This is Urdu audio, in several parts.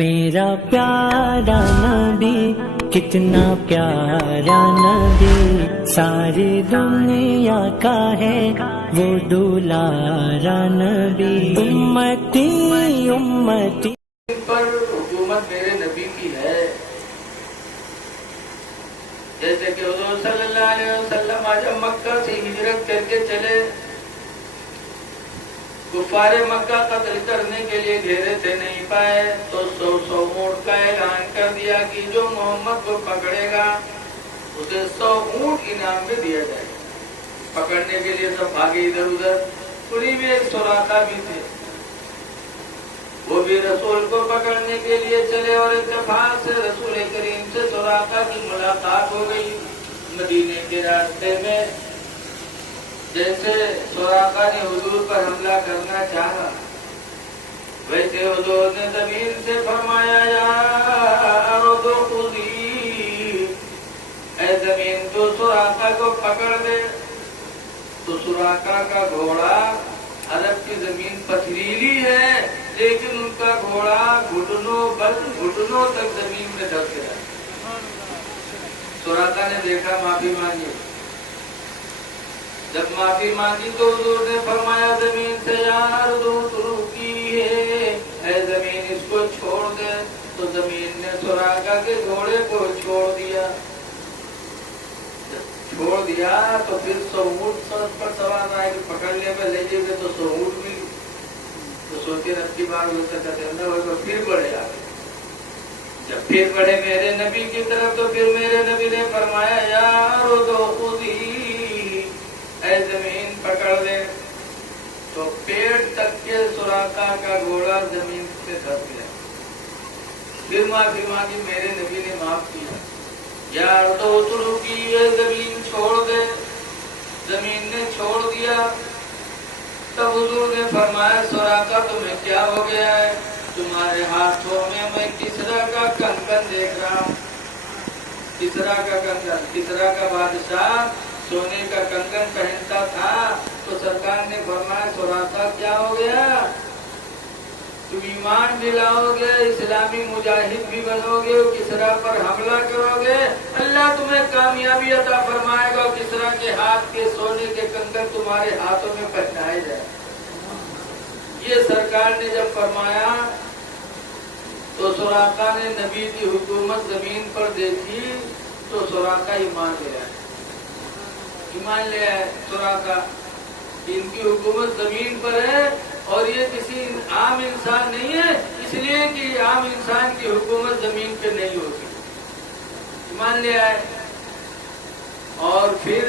میرا پیارا نبی کتنا پیارا نبی، ساری دنیا کا ہے وہ دلارا نبی، امتی امتی پر حکومت میرے نبی کی ہے۔ جیسے کہ حضور صلی اللہ علیہ وسلم آج مکہ سے ہجرت کر کے چلے، کفار مکہ قتل کرنے کے لیے گھیرے تھے، نہیں پائے تو 100 اونٹ کا اعلان کر دیا کہ جو محمد کو پکڑے گا اسے 100 اونٹ انعام میں دیا جائے گا۔ پکڑنے کے لیے سب بھاگے ادھر ادھر، پوری میں ایک سوراخا بھی تھے، وہ بھی رسول کو پکڑنے کے لیے چلے اور اتفاق سے رسول کریم سے سوراخا کی ملاقات ہو گئی مدینے کے راستے میں۔ جیسے سوراخا نے حضور پر حملہ کرنا چاہا، ویسے حضور نے زمین سے فرمایا یا ارض خذی، اے زمین تو سوراخا کو پکڑ دے۔ تو سوراخا کا گھوڑا، عرب کی زمین پتھریلی ہے لیکن ان کا گھوڑا گھٹنوں تک زمین میں دب گیا۔ سوراخا نے دیکھا، معافی مانگی۔ جب معافی مانگی تو حضور نے فرمایا زمین سے یار دو ترکی ہے، اے زمین اس کو چھوڑ دے۔ تو زمین نے سوراخا کے گھوڑے کو چھوڑ دیا۔ تو پھر 100 اونٹ پر سوار آئے کہ پکڑنے میں لے جائے تو 100 اونٹ ملی۔ تو سوچے رب کی بات ہو سکتا ہے پھر بڑھے آگے۔ جب پھر بڑھے میرے نبی کی طرف تو پھر میرے نبی نے فرمایا یار دو خودی، اے زمین پکڑ دے۔ تو پیٹ تک کے سوراخا کا گھوڑا زمین سے دب گیا۔ پھر معافی مانگی، میرے نبی نے معاف کیا۔ یار دو ترکی، اے زمین چھوڑ دے۔ زمین نے چھوڑ دیا۔ تب حضور نے فرمایا سوراخا تمہیں کیا ہو گیا ہے؟ تمہارے ہاتھوں میں کسرا کا کنگن دیکھ رہا ہوں۔ کسرا کا کنگن، کسرا کا بادشاہ سونے کا کنگن پہنتا تھا۔ تو سرکار نے فرمایا سوراخا کیا ہو گیا؟ تم ایمان بھی لاؤ گے، اسلامی مجاہد بھی بنو گے، کسرا پر حملہ کرو گے، اللہ تمہیں کامیابی عطا فرمائے گا، کسرا کے ہاتھ کے سونے کے کنگن تمہارے ہاتھوں میں پہنائے جائے۔ یہ سرکار نے جب فرمایا تو سوراخا نے نبی کی حکومت زمین پر دیکھی تو سوراخا ایمان لے آئے۔ ایمان لے آئے سوراخا، ان کی حکومت زمین پر ہے اور یہ کسی عام انسان نہیں ہے، اس لیے کہ عام انسان کی حکومت زمین پہ نہیں ہوتی۔ ایمان لے آئے اور پھر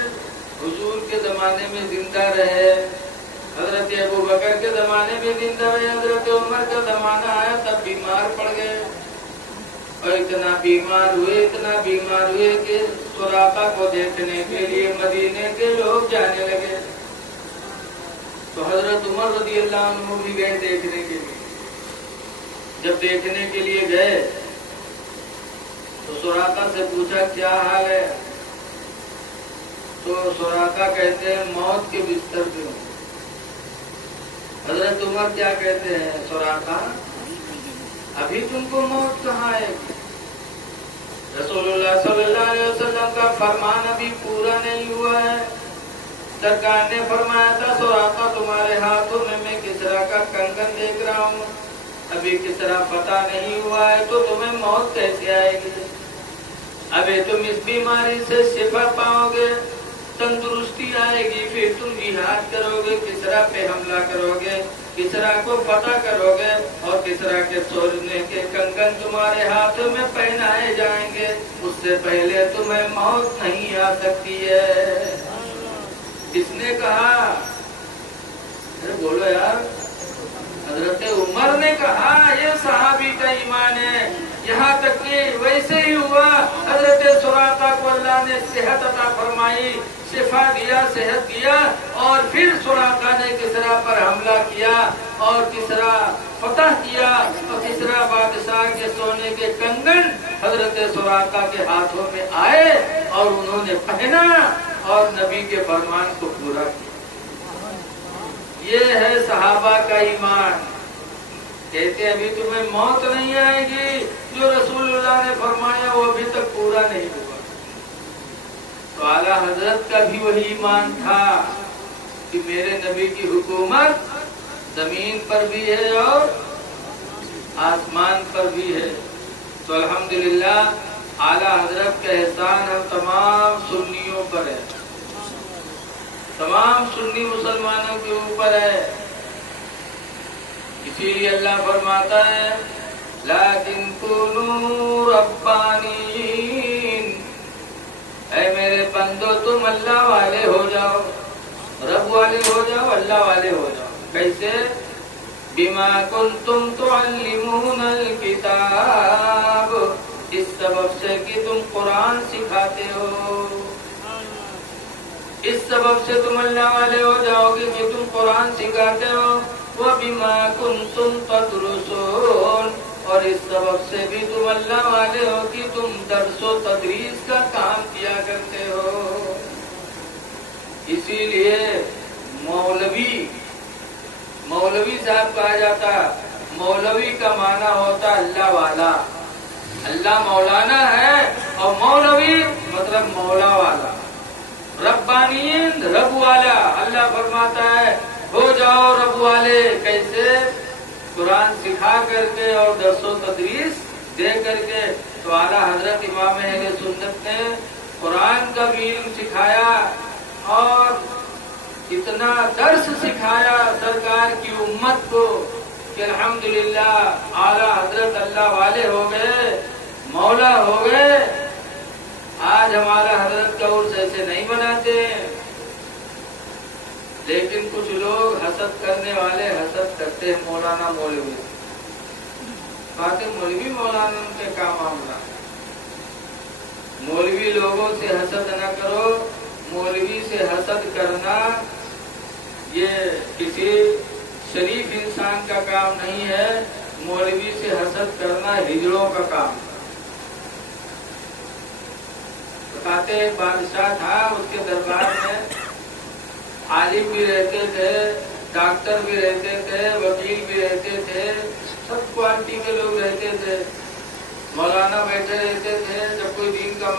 حضور کے زمانے میں زندہ رہے، حضرت ابو بکر کے زمانے میں زندہ رہے، حضرت عمر کا زمانہ آیا تب بیمار پڑ گئے اور اتنا بیمار ہوئے کہ سوراخا کو دیکھنے کے لیے مدینے کے لوگ جانے لگے۔ تو حضرت عمر رضی اللہ عنہ بھی گئے دیکھنے کے لیے۔ جب دیکھنے کے لیے گئے تو سوراخا سے پوچھا کیا حال ہے؟ تو سوراخا کہتے ہیں موت کے بستر پہ ہوں۔ حضرت عمر کیا کہتے ہیں سوراخا ابھی تم کو موت کہاں ہے؟ رسول اللہ صلی اللہ علیہ وسلم کا فرمان ابھی پورا نہیں ہوا ہے۔ سرکار نے فرمایا تھا سوراخا تمہارے ہاتھوں میں کسرا کا کنگن دیکھ رہا ہوں، ابھی کسرا پتہ نہیں ہوا ہے تو تمہیں موت کیسے آئے گی؟ ابھی تم اس بیماری سے شفا پاؤ گے، تندرستی آئے گی، پھر تم جہاد کرو گے، کسرا پہ حملہ کرو گے، کسرا کو فتح کرو گے اور کسرا کے سونے کے کنگن تمہارے ہاتھوں میں پہنائے جائیں گے، اس سے پہلے تمہیں موت نہیں آ سکتی ہے۔ کس نے کہا؟ بولو یار، حضرت عمر نے کہا۔ یہ صحابی کا ایمان ہے۔ یہاں تک کہ ویسے ہی ہوا، حضرت سوراخا کو اللہ نے صحت عطا فرمائی، شفا دیا، صحت دیا اور پھر سوراخا نے کسرا پر حملہ کیا اور کسرا فتح کیا اور کسرا بادشاہ کے سونے کے کنگن حضرت سوراخا کے ہاتھوں میں آئے اور انہوں نے پہنا اور نبی کے فرمان کو پورا کیا۔ یہ ہے صحابہ کا ایمان۔ کہتے ابھی تمہیں موت نہیں آئے گی، پورا نہیں ہوگا. تو اعلیٰ حضرت کا بھی وہی ایمان تھا کہ میرے نبی کی حکومت زمین پر بھی ہے اور آسمان پر بھی ہے. تو الحمدللہ اعلیٰ حضرت کا احسان ہم تمام سنیوں پر ہے، تمام سنی مسلمانوں کے اوپر ہے. اسی لیے اللہ فرماتا ہے لیکن کونوا ربانین، اے میرے بندو تم اللہ والے ہو جاؤ، رب والے ہو جاؤ، اللہ والے ہو جاؤ. کیسے؟ بما کنتم تعلمون الکتاب، اس سبب سے کہ تم قرآن سکھاتے ہو. اس سبب سے تم اللہ والے ہو جاؤ گے کہ تم قرآن سکھاتے ہو. وبما کنتم تدرسون، اور اس سبب سے بھی تم اللہ والے ہو کہ تم درس و تدریس کا کام کیا کرتے ہو. اسی لیے مولوی صاحب کہا جاتا. مولوی کا معنی ہوتا اللہ والا. اللہ مولانا ہے اور مولوی مطلب مولا والا. ربانین رب والا. اللہ فرماتا ہے ہو جاؤ رب والے. کیسے؟ قرآن سکھا کر کے اور درس و تدریس دے کر کے. تو اعلیٰ حضرت امام اہل سنت نے قرآن کا بھی علم سکھایا اور اتنا درس سکھایا سرکار کی امت کو کہ الحمدللہ اعلیٰ حضرت اللہ والے ہو گئے، مولا ہو گئے. آج ہمارا حضرت کا عرس ایسے نہیں مناتے، لیکن کچھ لوگ حسد کرنے والے حسد کرتے ہیں مولانا مولوی. باتیں مولوی مولانا ان کے کام معاملہ. مولوی لوگوں سے حسد نہ کرو. مولوی سے حسد کرنا یہ کسی شریف انسان کا کام نہیں ہے. مولوی سے حسد کرنا ہجڑوں کا کام. بتاتے ایک بادشاہ تھا، اس کے دربار میں عالم بھی رہتے تھے، ڈاکٹر بھی رہتے تھے، وکیل بھی رہتے تھے، سب کوالٹی کے لوگ رہتے تھے. مولانا بیٹھے رہتے تھے. جب کوئی دین کا